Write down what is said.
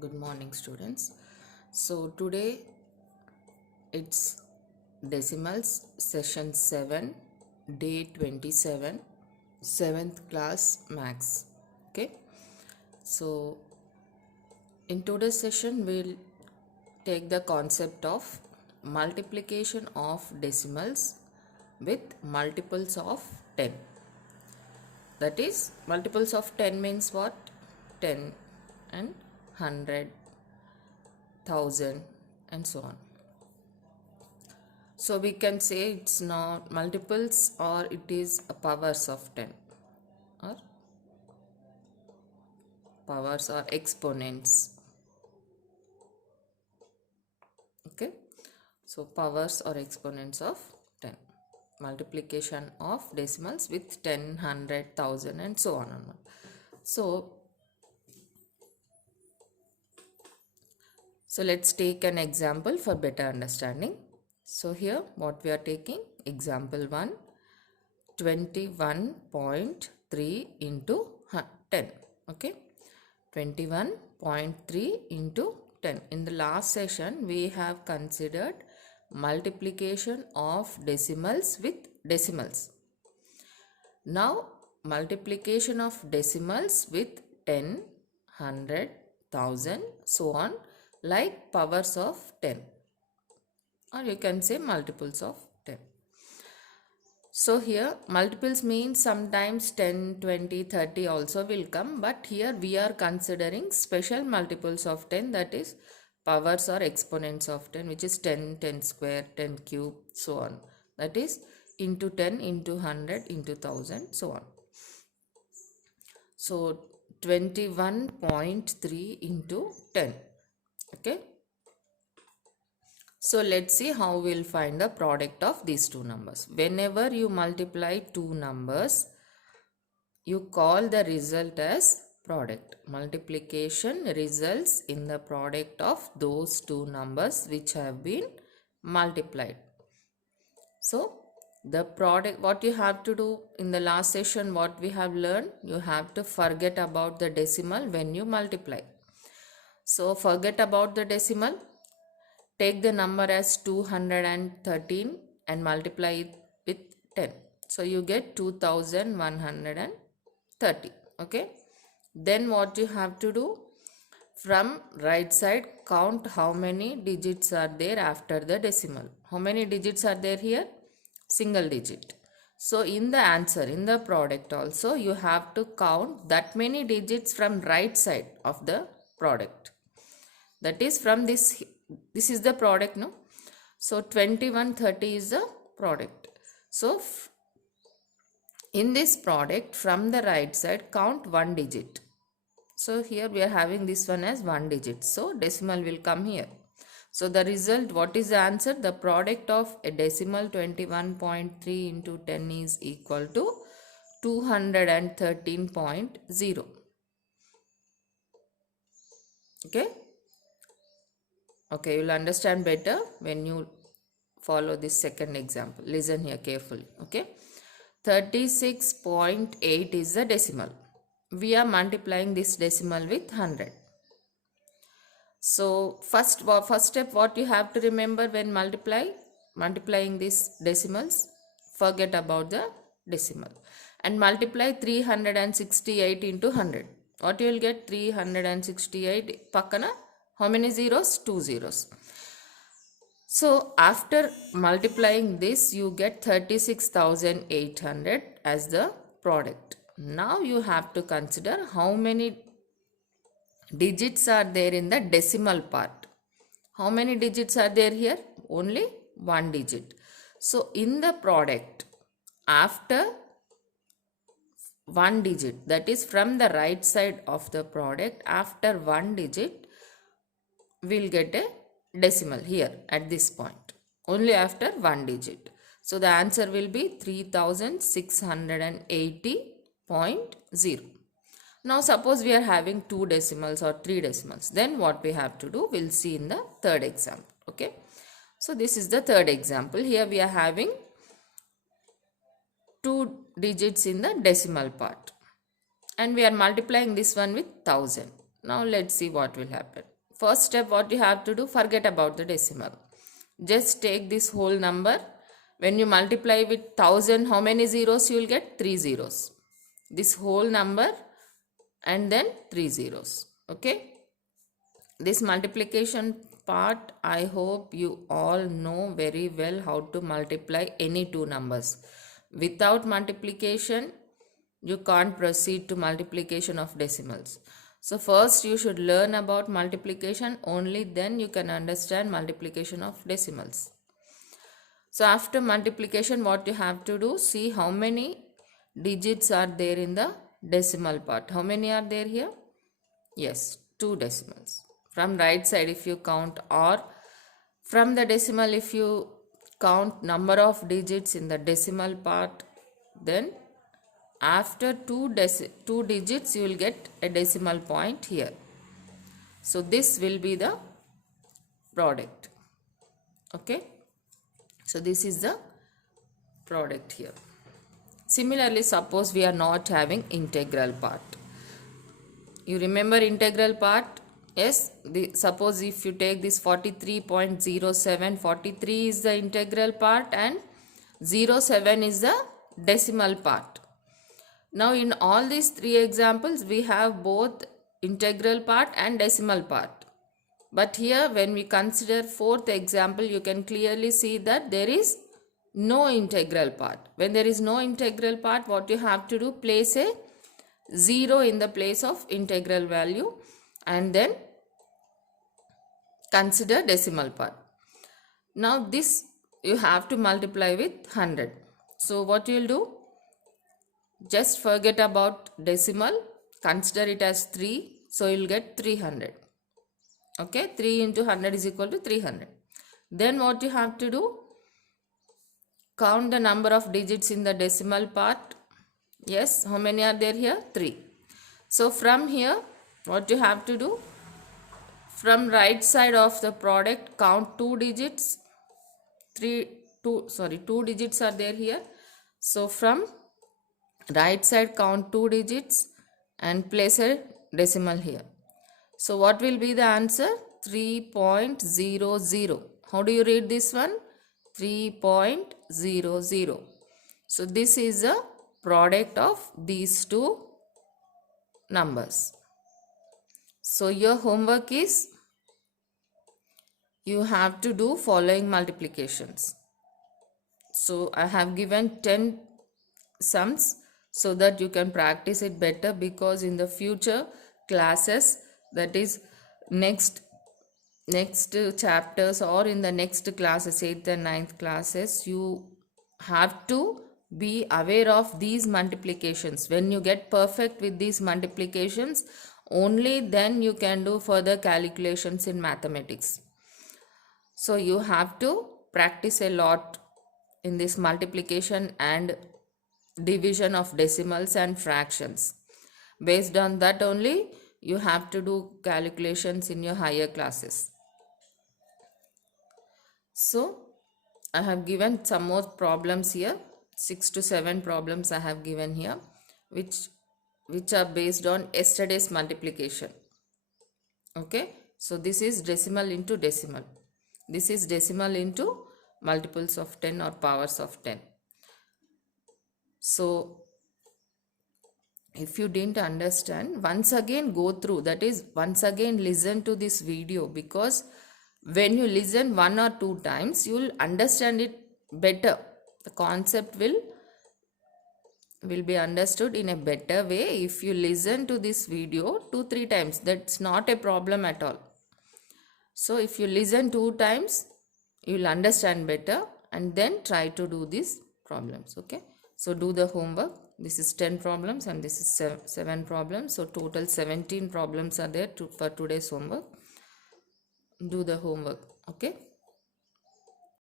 Good morning, students. So, today it's decimals session 7, day 27, 7th class max. Okay, so in today's session, we'll take the concept of multiplication of decimals with multiples of 10. That is, multiples of 10 means what? 10 and 100, 1000, and so on. So we can say it's not multiples or it is a powers of 10 or powers or exponents. Okay. So powers or exponents of 10. Multiplication of decimals with 10, 100, 1000 and so on and on. So let's take an example for better understanding. So here what we are taking, example 1, 21.3 into 10. Okay, 21.3 into 10. In the last session we have considered multiplication of decimals with decimals. Now multiplication of decimals with 10, 100, 1000, so on, like powers of 10, or you can say multiples of 10. So here multiples means sometimes 10, 20, 30 also will come, but here we are considering special multiples of 10, that is powers or exponents of 10, which is 10, 10 square, 10 cube, so on. That is into 10, into 100, into 1000, so on. So 21.3 into 10. Okay. So let's see how we'll find the product of these two numbers. Whenever you multiply two numbers, you call the result as product. Multiplication results in the product of those two numbers which have been multiplied. So the product, what you have to do in the last session, what we have learned, you have to forget about the decimal when you multiply. So forget about the decimal. Take the number as 213 and multiply it with 10. So you get 2130. Okay. Then what you have to do? From right side, count how many digits are there after the decimal. How many digits are there here? Single digit. So in the answer, in the product also, you have to count that many digits from right side of the product. That is from this is the product, no? So 2130 is the product. So in this product, from the right side, count one digit. So here we are having this one as one digit. So decimal will come here. So the result, what is the answer? The product of a decimal 21.3 into 10 is equal to 213.0. Okay. Okay, you will understand better when you follow this second example. Listen here carefully. Okay. 36.8 is the decimal. We are multiplying this decimal with 100. So first step, what you have to remember when multiplying these decimals, forget about the decimal and multiply 368 into 100. What you will get? 368 pakkana how many zeros? 2 zeros. So after multiplying this, you get 36,800 as the product. Now you have to consider how many digits are there in the decimal part. How many digits are there here? Only one digit. So in the product, after one digit, that is from the right side of the product, after one digit, we'll get a decimal here at this point. Only after one digit. So the answer will be 3680.0. Now suppose we are having two decimals or three decimals. Then what we have to do, we'll see in the third example. Okay. So this is the third example. Here we are having two digits in the decimal part. And we are multiplying this one with 1000. Now let's see what will happen. First step, what you have to do, forget about the decimal. Just take this whole number. When you multiply with 1000, how many zeros you will get? 3 zeros. This whole number and then 3 zeros. Okay. This multiplication part, I hope you all know very well how to multiply any two numbers. Without multiplication, you can't proceed to multiplication of decimals. So first you should learn about multiplication, only then you can understand multiplication of decimals. So after multiplication, what you have to do, see how many digits are there in the decimal part. How many are there here? Yes, 2 decimals. From right side if you count, or from the decimal if you count number of digits in the decimal part, then after 2 digits you will get a decimal point here. So this will be the product. Okay. So this is the product here. Similarly, suppose we are not having integral part. You remember integral part? Yes. Suppose if you take this 43.07, 43 is the integral part and 07 is the decimal part. Now in all these 3 examples, we have both integral part and decimal part. But here when we consider 4th example, you can clearly see that there is no integral part. When there is no integral part, what you have to do, place a 0 in the place of integral value and then consider decimal part. Now this you have to multiply with 100. So what you will do, just forget about decimal, consider it as 3, so you will get 300. Okay, 3 into 100 is equal to 300. Then what you have to do, count the number of digits in the decimal part. Yes, how many are there here? 3. So from here, what you have to do, from right side of the product, count 2 digits. 2 digits are there here. So from right side, count 2 digits and place a decimal here. So what will be the answer? 3.00. How do you read this one? 3.00. So this is the product of these two numbers. So your homework is, you have to do following multiplications. So I have given 10 sums so that you can practice it better, because in the future classes, that is next chapters or in the next classes, 8th and 9th classes, you have to be aware of these multiplications. When you get perfect with these multiplications, only then you can do further calculations in mathematics. So you have to practice a lot in this multiplication and division of decimals and fractions. Based on that only you have to do calculations in your higher classes. So I have given some more problems here. 6 to 7 problems I have given here, which are based on yesterday's multiplication. Okay, so this is decimal into decimal. This is decimal into multiples of 10 or powers of 10. So if you didn't understand, once again go through, that is once again listen to this video, because when you listen 1 or 2 times, you will understand it better. The concept will be understood in a better way if you listen to this video 2-3 times. That's not a problem at all. So if you listen 2 times, you will understand better and then try to do these problems. Okay, so do the homework. This is 10 problems and this is 7 problems. So total 17 problems are there for today's homework. Do the homework. Okay.